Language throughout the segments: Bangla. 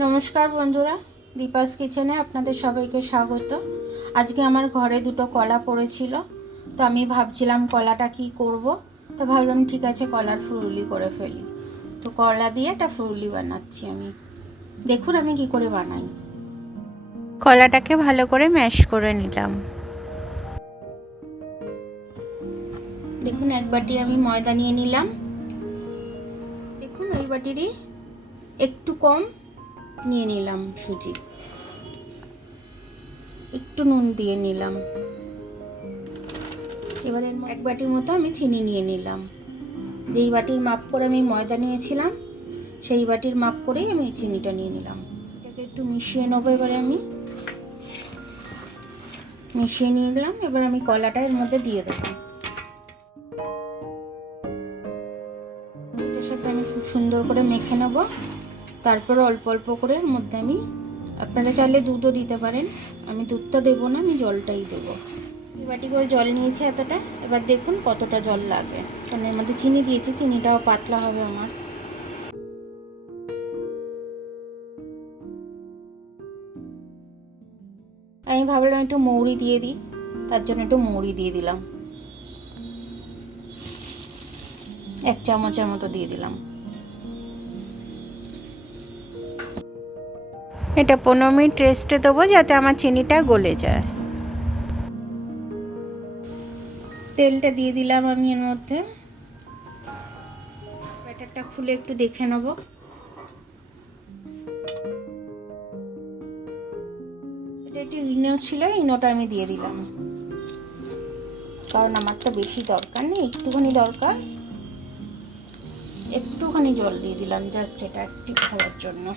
নমস্কার বন্ধুরা, দীপাস কিচেনে আপনাদের সবাইকে স্বাগত। আজকে আমার ঘরে দুটো কলা পড়েছিল, তো আমি ভাবছিলাম কলাটা কি করব। তো ভাবলাম ঠিক আছে কলার ফুলুরি করে ফেলি। তো কলা দিয়ে একটা ফুলুরি বানাচ্ছি আমি। দেখুন আমি কি করে বানাই। কলাটাকে ভালো করে ম্যাশ করে নিলাম। দেখুন এক বাটি আমি ময়দা নিয়ে নিলাম। দেখুন ওই বাটিরই একটু কম নিয়ে নিলাম সুজি, একটু নুন দিয়ে নিলাম। এবারে এক বাটির মতো আমি চিনি নিয়ে নিলাম। যেই বাটির মাপ করে আমি ময়দা নিয়েছিলাম সেই বাটির মাপ করেই আমি চিনিটা নিয়ে নিলাম। এটাকে একটু মিশিয়ে নেবো। এবারে আমি মিশিয়ে নিয়ে দিলাম। এবার আমি কলাটা এর মধ্যে দিয়ে দেবো। এটার সাথে আমি খুব সুন্দর করে মেখে নেব। তারপর অল্প অল্প করে এর মধ্যে আমি, আপনারা চাইলে দুধও দিতে পারেন, আমি দুধটা দেবো না, আমি জলটাই দেবো। এই বাটি করে জল নিয়েছি এতটা। এবার দেখুন কতটা জল লাগবে, কারণ এর মধ্যে চিনি দিয়েছি, চিনিটাও পাতলা হবে আমার। আমি ভাবলাম একটু মৌরি দিয়ে দিই, তার জন্য একটু মৌরি দিয়ে দিলাম, 1 চামচের মতো দিয়ে দিলাম। এটা 15 মিনিট রেস্টে দেবো যাতে আমার চিনিটা গলে যায়। তেলটা দিয়ে দিলাম আমি এর মধ্যে। ব্যাটারটা খুলে একটু দেখে নেব। এটা একটু ইনো ছিল, ইনোটা আমি দিয়ে দিলাম, কারণ আমার তো বেশি দরকার নেই, একটুখানি দরকার। একটুখানি জল দিয়ে দিলাম জাস্ট এটা অ্যাক্টিভ হওয়ার জন্য।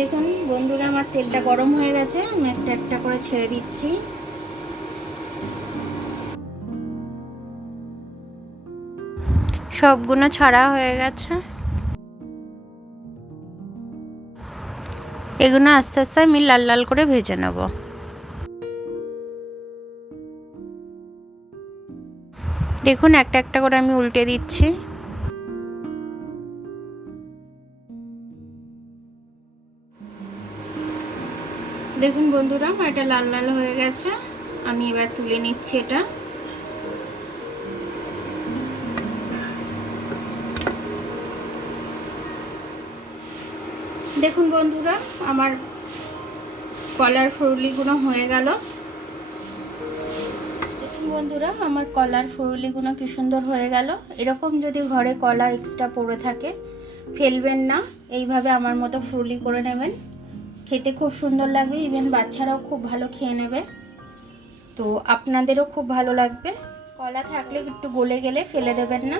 দেখুন বন্ধুরা আমার তেলটা গরম হয়ে গেছে, আমি একটা একটা করে ছেড়ে দিচ্ছি। সবগুলো ছাড়া হয়ে গেছে। এগুলো আস্তে আস্তে আমি লাল লাল করে ভেজে নেব। দেখুন একটা একটা করে আমি উল্টে দিচ্ছি। দেখুন বন্ধুরা এটা লাল লাল হয়ে গেছে, আমি এবার তুলে নিচ্ছি এটা। দেখুন বন্ধুরা আমার কলার ফুলুরিগুলো হয়ে গেল। দেখুন বন্ধুরা আমার কলার ফুলুরিগুলো কি সুন্দর হয়ে গেল। এরকম যদি ঘরে কলা এক্সট্রা পড়ে থাকে ফেলবেন না, এইভাবে আমার মতো ফুলুরি করে নেবেন, খেতে খুব সুন্দর লাগবে। ইভেন বাচ্চারাও খুব ভালো খেয়ে নেবে, তো আপনাদেরও খুব ভালো লাগবে। কলা থাকলে একটু গলে গেলে ফেলে দেবেন না।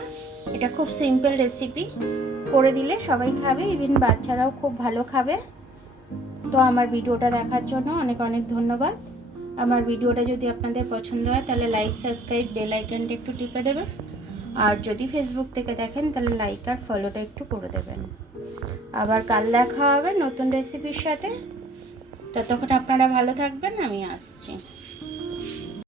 এটা খুব সিম্পল রেসিপি, করে দিলে সবাই খাবে, ইভেন বাচ্চারাও খুব ভালো খাবে। তো আমার ভিডিওটা দেখার জন্য অনেক অনেক ধন্যবাদ। আমার ভিডিওটা যদি আপনাদের পছন্দ হয় তাহলে লাইক, সাবস্ক্রাইব, বেল আইকনটা একটু টিপে দেবেন। আর যদি ফেসবুক থেকে দেখেন তাহলে লাইক আর ফলোটা একটু করে দেবেন। আবার কাল দেখা হবে নতুন রেসিপির সাথে। ততক্ষণ আপনারা ভালো থাকবেন, আমি আসছি।